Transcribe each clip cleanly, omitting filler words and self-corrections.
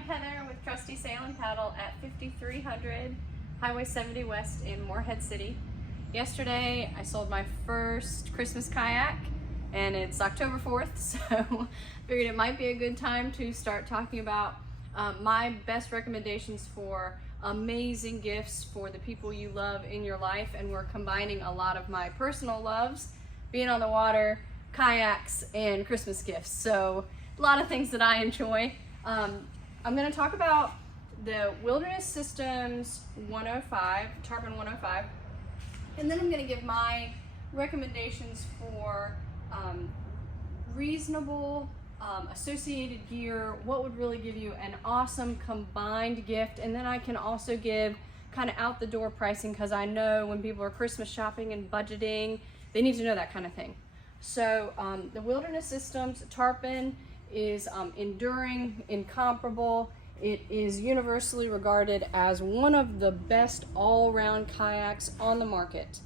I'm Heather with Trusty Sail and Paddle at 5300 Highway 70 West in Morehead City. Yesterday I sold my first Christmas kayak and it's October 4th, so figured it might be a good time to start talking about my best recommendations for amazing gifts for the people you love in your life. And we're combining a lot of my personal loves, being on the water, kayaks, and Christmas gifts. So a lot of things that I enjoy. I'm going to talk about the Wilderness Systems 105, Tarpon 105, and then I'm going to give my recommendations for reasonable associated gear, what would really give you an awesome combined gift, and then I can also give kind of out the door pricing, because I know when people are Christmas shopping and budgeting, they need to know that kind of thing. So the Wilderness Systems Tarpon is enduring, incomparable. It is universally regarded as one of the best all-around kayaks on the market.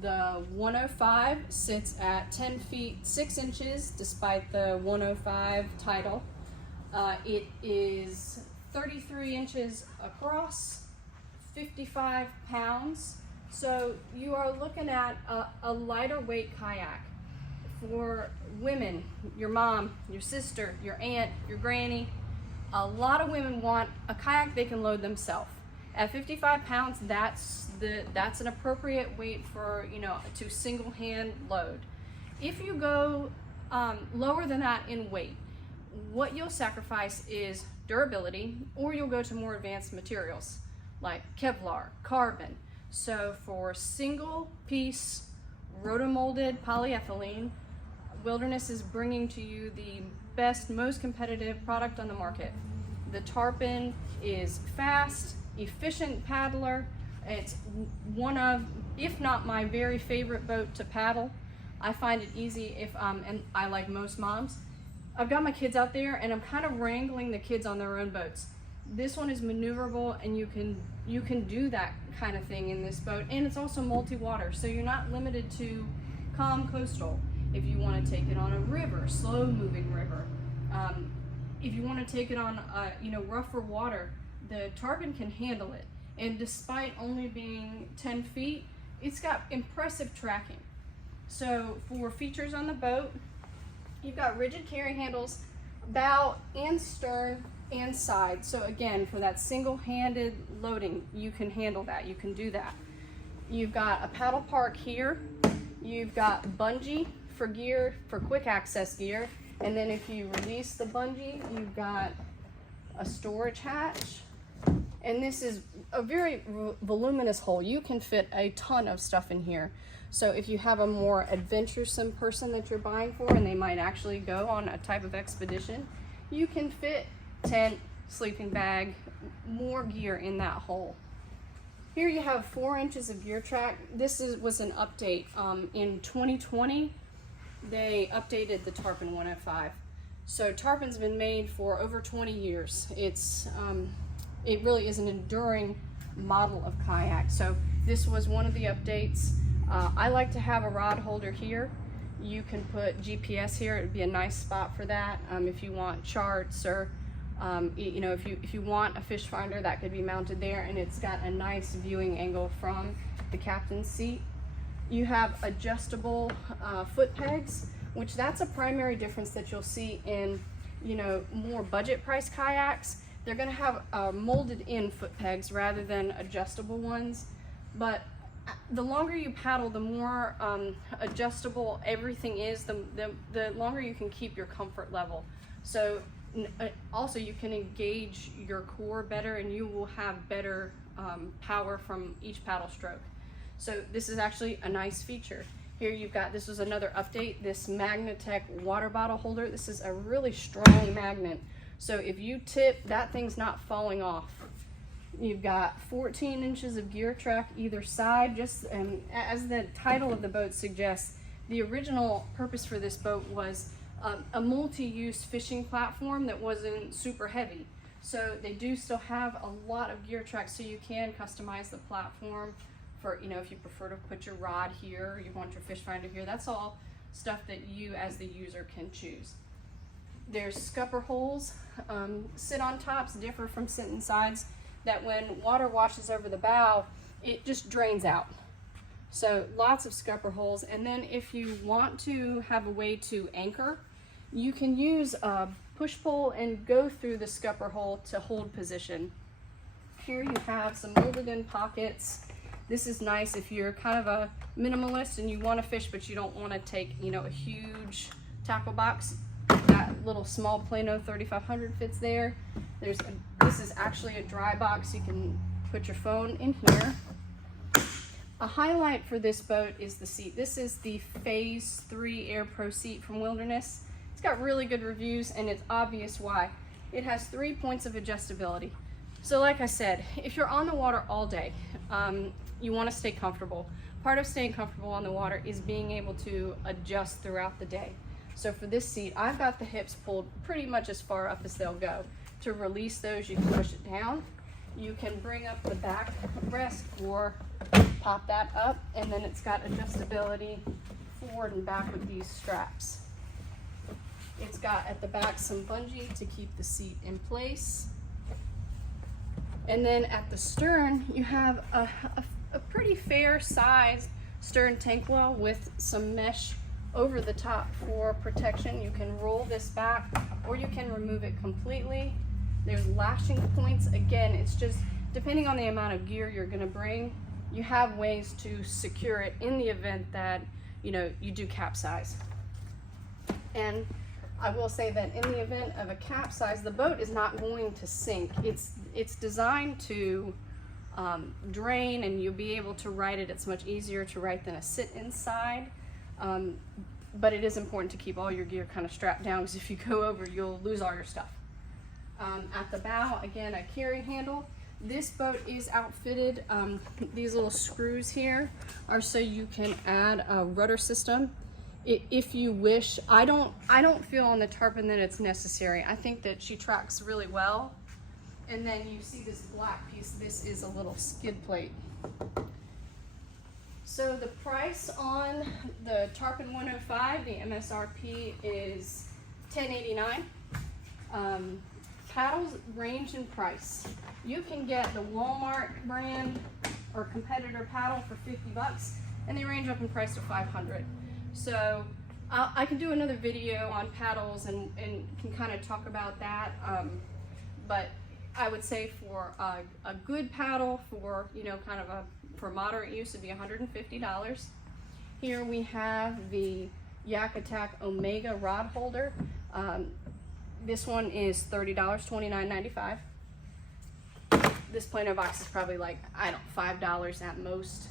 The 105 sits at 10 feet 6 inches despite the 105 title. It is 33 inches across, 55 pounds. So you are looking at a lighter weight kayak. For women, your mom, your sister, your aunt, your granny, a lot of women want a kayak they can load themselves. At 55 pounds, that's an appropriate weight for, to single hand load. If you go lower than that in weight, what you'll sacrifice is durability, or you'll go to more advanced materials like Kevlar, carbon. So for single piece rotomolded polyethylene, Wilderness is bringing to you the best, most competitive product on the market. The Tarpon is fast, efficient paddler. It's one of, if not my very favorite boat to paddle. I find it easy if, and I like most moms, I've got my kids out there and I'm kind of wrangling the kids on their own boats. This one is maneuverable, and you can do that kind of thing in this boat, and it's also multi-water, so you're not limited to calm coastal. If you want to take it on a river, slow moving river, if you want to take it on rougher water, the Tarpon can handle it. And despite only being 10 feet, it's got impressive tracking. So for features on the boat, you've got rigid carry handles, bow and stern and side. So again, for that single-handed loading, you can handle that, you can do that. You've got a paddle park here, you've got bungee for gear, for quick access gear, and then if you release the bungee, you've got a storage hatch, and this is a very voluminous hole. You can fit a ton of stuff in here. So if you have a more adventuresome person that you're buying for, and they might actually go on a type of expedition, you can fit tent, sleeping bag, more gear in that hole. Here you have 4 inches of gear track. This was an update. In 2020, they updated the Tarpon 105. So Tarpon's been made for over 20 years. It really is an enduring model of kayak. So this was one of the updates. I like to have a rod holder here. You can put GPS here. It would be a nice spot for that. If you want charts, or if you want a fish finder, that could be mounted there, and it's got a nice viewing angle from the captain's seat. You have adjustable foot pegs, which that's a primary difference that you'll see in more budget price kayaks. They're going to have molded in foot pegs rather than adjustable ones, but the longer you paddle, the more adjustable everything is, the longer you can keep your comfort level. So also you can engage your core better, and you will have better power from each paddle stroke. So this is actually a nice feature. Here you've got, this was another update, this Magnatech water bottle holder. This is a really strong magnet. So if you tip, that thing's not falling off. You've got 14 inches of gear track either side. Just as the title of the boat suggests, the original purpose for this boat was a multi-use fishing platform that wasn't super heavy. So they do still have a lot of gear track, so you can customize the platform for, if you prefer to put your rod here, you want your fish finder here. That's all stuff that you as the user can choose. There's scupper holes. Sit on tops differ from sitting sides, that when water washes over the bow, it just drains out. So lots of scupper holes. And then if you want to have a way to anchor, you can use a push pole and go through the scupper hole to hold position. Here you have some molded in pockets. This is nice if you're kind of a minimalist and you want to fish, but you don't want to take, you know, a huge tackle box. That little small Plano 3500 fits there. This is actually a dry box. You can put your phone in here. A highlight for this boat is the seat. This is the Phase 3 Air Pro seat from Wilderness. It's got really good reviews, and it's obvious why. It has 3 points of adjustability. So like I said, if you're on the water all day, you want to stay comfortable. Part of staying comfortable on the water is being able to adjust throughout the day. So for this seat, I've got the hips pulled pretty much as far up as they'll go. To release those, you can push it down. You can bring up the back rest or pop that up, and then it's got adjustability forward and back with these straps. It's got at the back some bungee to keep the seat in place. And then at the stern, you have a pretty fair size stern tank well with some mesh over the top for protection. You can roll this back or you can remove it completely. There's lashing points. Again, it's just depending on the amount of gear you're gonna bring, you have ways to secure it in the event that, you know, you do capsize. And I will say that in the event of a capsize, the boat is not going to sink. It's designed to drain, and you'll be able to ride it. It's much easier to ride than a sit inside. But it is important to keep all your gear kind of strapped down, because if you go over, you'll lose all your stuff. At the bow, again, a carry handle. This boat is outfitted. These little screws here are so you can add a rudder system if you wish. I don't feel on the Tarpon that it's necessary. I think that she tracks really well. And then you see this black piece. This is a little skid plate. So the price on the Tarpon 105, the MSRP is $10.89. Paddles range in price. You can get the Walmart brand or competitor paddle for $50, and they range up in price to $500. So I can do another video on paddles and can kind of talk about that. But I would say for a good paddle for, you know, kind of for moderate use, it'd be $150. Here we have the Yak Attack Omega rod holder. This one is $30, $29.95. This Plano box is probably like, I don't know, $5 at most.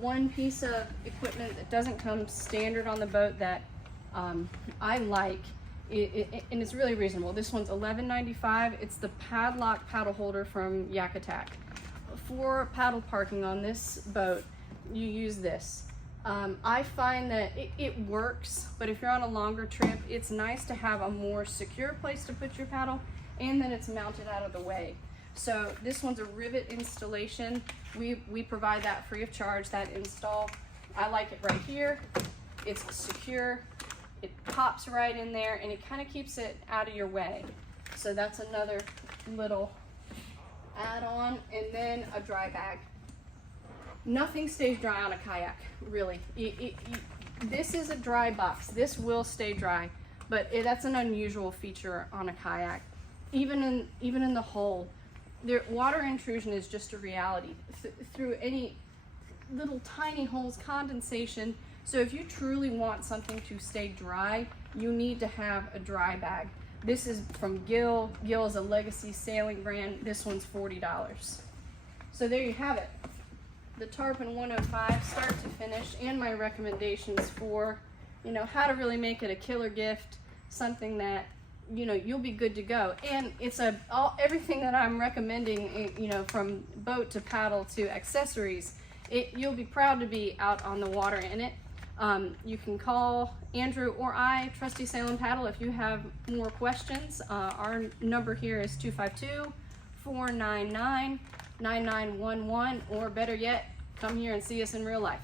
One piece of equipment that doesn't come standard on the boat that I like, and it's really reasonable. This one's $11.95. It's the padlock paddle holder from Yak Attack. For paddle parking on this boat, you use this. I find that it works, but if you're on a longer trip, it's nice to have a more secure place to put your paddle, and then it's mounted out of the way. So this one's a rivet installation. We provide that free of charge, that install. I like it right here. It's secure. It pops right in there, and it kind of keeps it out of your way. So that's another little add-on. And then a dry bag. Nothing stays dry on a kayak, really. This is a dry box. This will stay dry, but that's an unusual feature on a kayak. Even in the hull, water intrusion is just a reality through any little tiny holes, condensation. So if you truly want something to stay dry, you need to have a dry bag. This is from Gill. Gill is a legacy sailing brand. This one's $40. So there you have it. The Tarpon 105 start to finish, and my recommendations for, you know, how to really make it a killer gift, something that, you know, you'll be good to go. And it's everything that I'm recommending, you know, from boat to paddle to accessories, you'll be proud to be out on the water in it. You can call Andrew or I, Trusty Sail and Paddle, if you have more questions. Our number here is 252-499-9911, or better yet, come here and see us in real life.